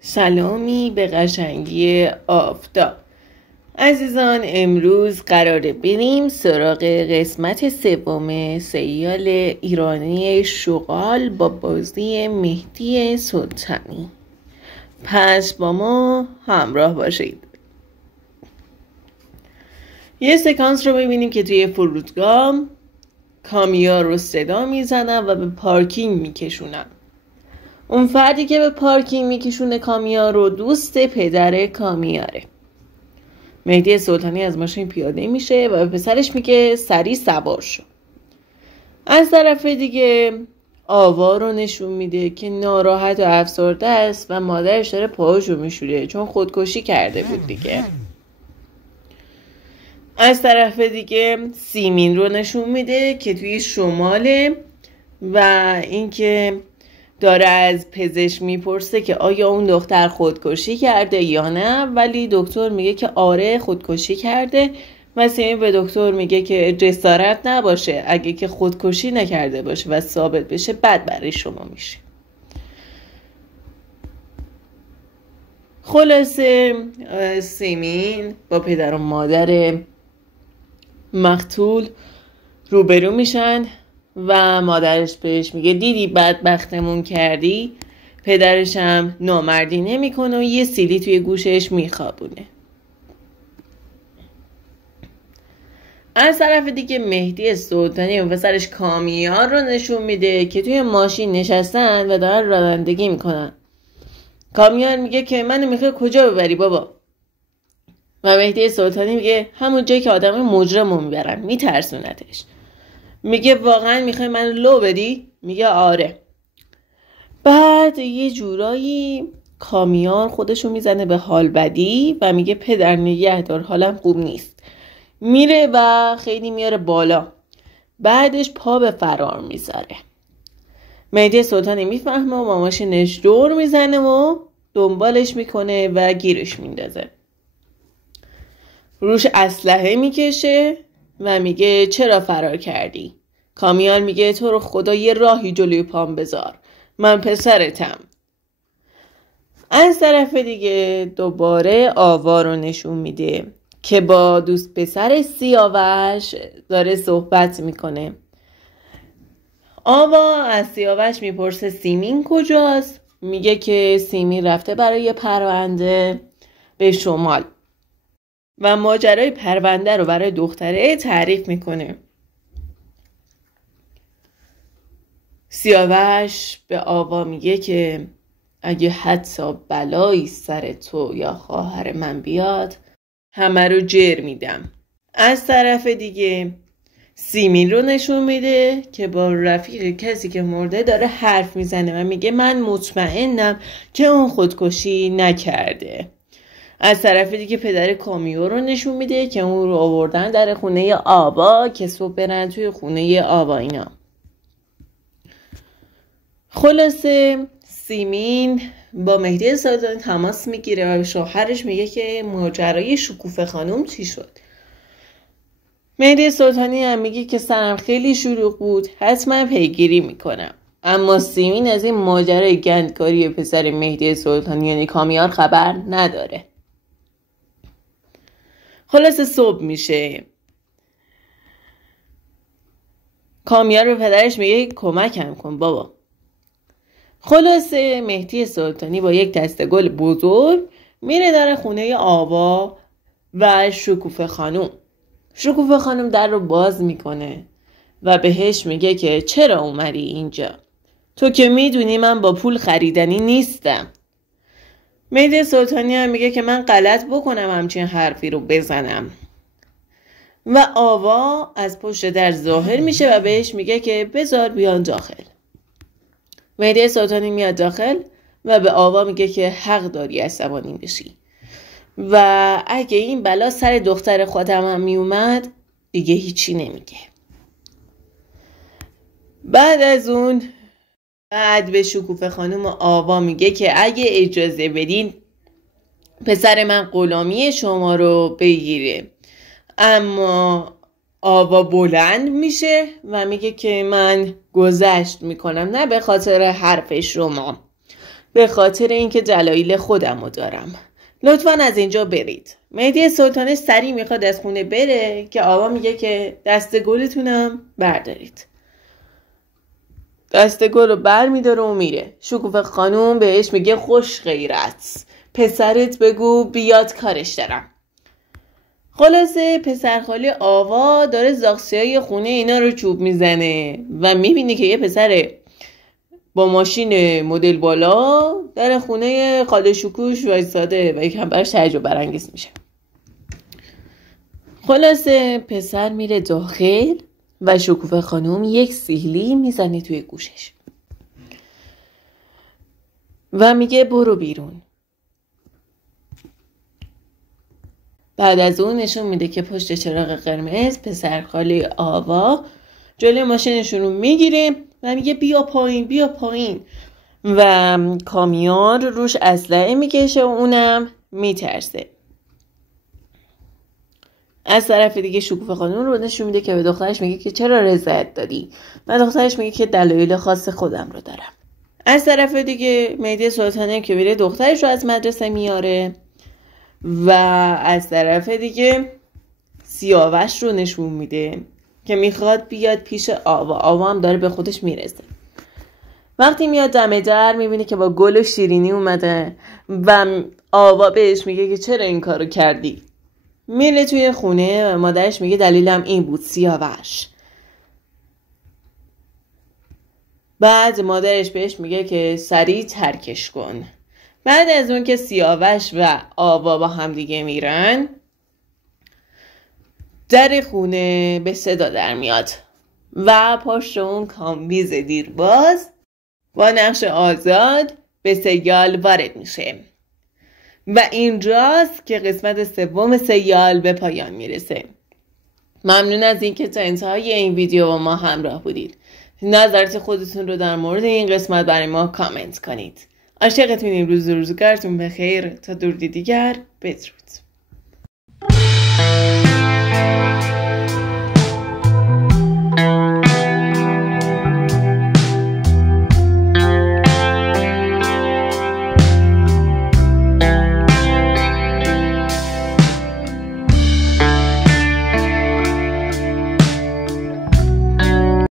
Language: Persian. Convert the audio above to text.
سلامی به قشنگی آفتاب. عزیزان، امروز قراره بریم سراغ قسمت سوم سریال ایرانی شغال با بازی مهدی سلطانی. پس با ما همراه باشید. یه سکانس رو ببینیم که توی فرودگاه کامیا رو صدا میزنن و به پارکینگ میکشونن. اون فردی که به پارکینگ میکشونه کامیا رو دوست پدر کامیاره. مهدی سلطانی از ماشین پیاده میشه و به پسرش میگه سریع سوار شو. از طرف دیگه آوا رو نشون میده که ناراحت و افسرده است و مادرش داره پاهاشو میشوره چون خودکشی کرده بود دیگه. از طرف دیگه سیمین رو نشون میده که توی شماله و اینکه داره از پزشک میپرسه که آیا اون دختر خودکشی کرده یا نه، ولی دکتر میگه که آره خودکشی کرده و سیمین به دکتر میگه که جسارت نباشه، اگه که خودکشی نکرده باشه و ثابت بشه بد برای شما میشه. خلاصه سیمین با پدر و مادر مقتول روبرو میشن و مادرش بهش میگه دیدی بدبختمون کردی. پدرش هم نامردی نمیکنه و یه سیلی توی گوشش میخوابونه. از طرف دیگه مهدی سلطانی و پسرش کامیار رو نشون میده که توی ماشین نشستن و دارن رانندگی میکنن. کامیار میگه که منو میخوای کجا ببری بابا؟ و مهدی سلطانی میگه همون جایی که آدم مجرم رو میبرن، میترسونتش. میگه واقعا میخوای من لو بدی؟ میگه آره. بعد یه جورایی کامیار خودشو میزنه به حال بدی و میگه پدر نگهدار حالم خوب نیست. میره و خیلی میاره بالا. بعدش پا به فرار میذاره. مهدی سلطانی میفهمه و ماماشینش دور میزنه و دنبالش میکنه و گیرش میندازه. روش اسلحه میکشه و میگه چرا فرار کردی؟ کامیار میگه تو رو خدا یه راهی جلوی پام بذار، من پسرتم. از طرف دیگه دوباره آوا رو نشون میده که با دوست پسر سیاوش داره صحبت میکنه. آوا از سیاوش میپرسه سیمین کجاست؟ میگه که سیمین رفته برای پرونده به شمال و ماجرای پرونده رو برای دختره تعریف میکنه. سیاوش به آوا میگه که اگه حتی بلایی سر تو یا خواهر من بیاد همه رو جر میدم. از طرف دیگه سیمین رو نشون میده که با رفیق کسی که مرده داره حرف میزنه و میگه من مطمئنم که اون خودکشی نکرده. از طرف دیگه پدر کامیو رو نشون میده که اون رو آوردن در خونه آوا که صبح برن توی خونه آوا اینا. خلاصه سیمین با مهدی سلطانی تماس میگیره و به شوهرش میگه که ماجرای شکوفه خانم چی شد. مهدی سلطانی هم میگه که سرم خیلی شلوغ بود، حتما پیگیری میکنم. اما سیمین از این ماجرای گندکاری پسر مهدی سلطانی یعنی کامیار خبر نداره. خلاصه صبح میشه. کامیار به پدرش میگه کمکم کن بابا. خلاصه مهدی سلطانی با یک دسته گل بزرگ میره در خونه آوا و شکوفه خانم. شکوفه خانم در رو باز میکنه و بهش میگه که چرا اومدی اینجا؟ تو که میدونی من با پول خریدنی نیستم. مهدی سلطانی هم میگه که من غلط بکنم همچین حرفی رو بزنم. و آوا از پشت در ظاهر میشه و بهش میگه که بذار بیان داخل. مهدی سلطانی میاد داخل و به آوا میگه که حق داری عصبانی بشی و اگه این بلا سر دختر خودم هم میومد دیگه هیچی نمیگه. بعد به شکوفه خانم و آوا میگه که اگه اجازه بدین پسر من غلامی شما رو بگیره. اما آوا بلند میشه و میگه که من گذشت میکنم، نه به خاطر حرف شما، به خاطر اینکه دلایل خودم رو دارم. لطفاً از اینجا برید. مهدی سلطانی سریع میخواد از خونه بره که آوا میگه که دست گلتونم بردارید. دست گل رو بر میداره و میره. شکوفه خانوم بهش میگه خوش غیرت، پسرت بگو بیاد کارش دارم. خلاصه پسرخاله آوا داره زاغسیای خونه اینا رو چوب میزنه و میبینه که یه پسر با ماشین مدل بالا در خونه خاله شکوش وایساده و یکم براش تعجب برانگیز میشه. خلاصه پسر میره داخل و شکوفه خانوم یک سیلی میزنه توی گوشش و میگه برو بیرون. بعد از اون نشون میده که پشت چراغ قرمز پسر خاله آوا جلوی ماشینشون رو میگیره و میگه بیا پایین بیا پایین و کامیون روش اسلحه میکشه و اونم میترسه. از طرف دیگه شکوفه خانوم رو نشون میده که به دخترش میگه که چرا رضایت دادی و دخترش میگه که دلایل خاص خودم رو دارم. از طرف دیگه مهدی سلطانی که میره دخترش رو از مدرسه میاره و از طرف دیگه سیاوش رو نشون میده که میخواد بیاد پیش آوا هم داره به خودش میرسه. وقتی میاد دم در میبینه که با گل و شیرینی اومده و آوا بهش میگه که چرا این کارو کردی. میره توی خونه و مادرش میگه دلیلم این بود سیاوش. بعد مادرش بهش میگه که سریع ترکش کن. بعد از اون که سیاوش و آوا با هم دیگه میرن در خونه به صدا در میاد و پشت اون کامبیز دیرباز با نقش آزاد به سریال وارد میشه و اینجاست که قسمت سوم سریال به پایان میرسه. ممنون از اینکه تا انتهای این ویدیو با ما همراه بودید. نظرات خودتون رو در مورد این قسمت برای ما کامنت کنید. عاشقتونیم. روزگارتون بخیر. تا دوردی دیگر بدرود.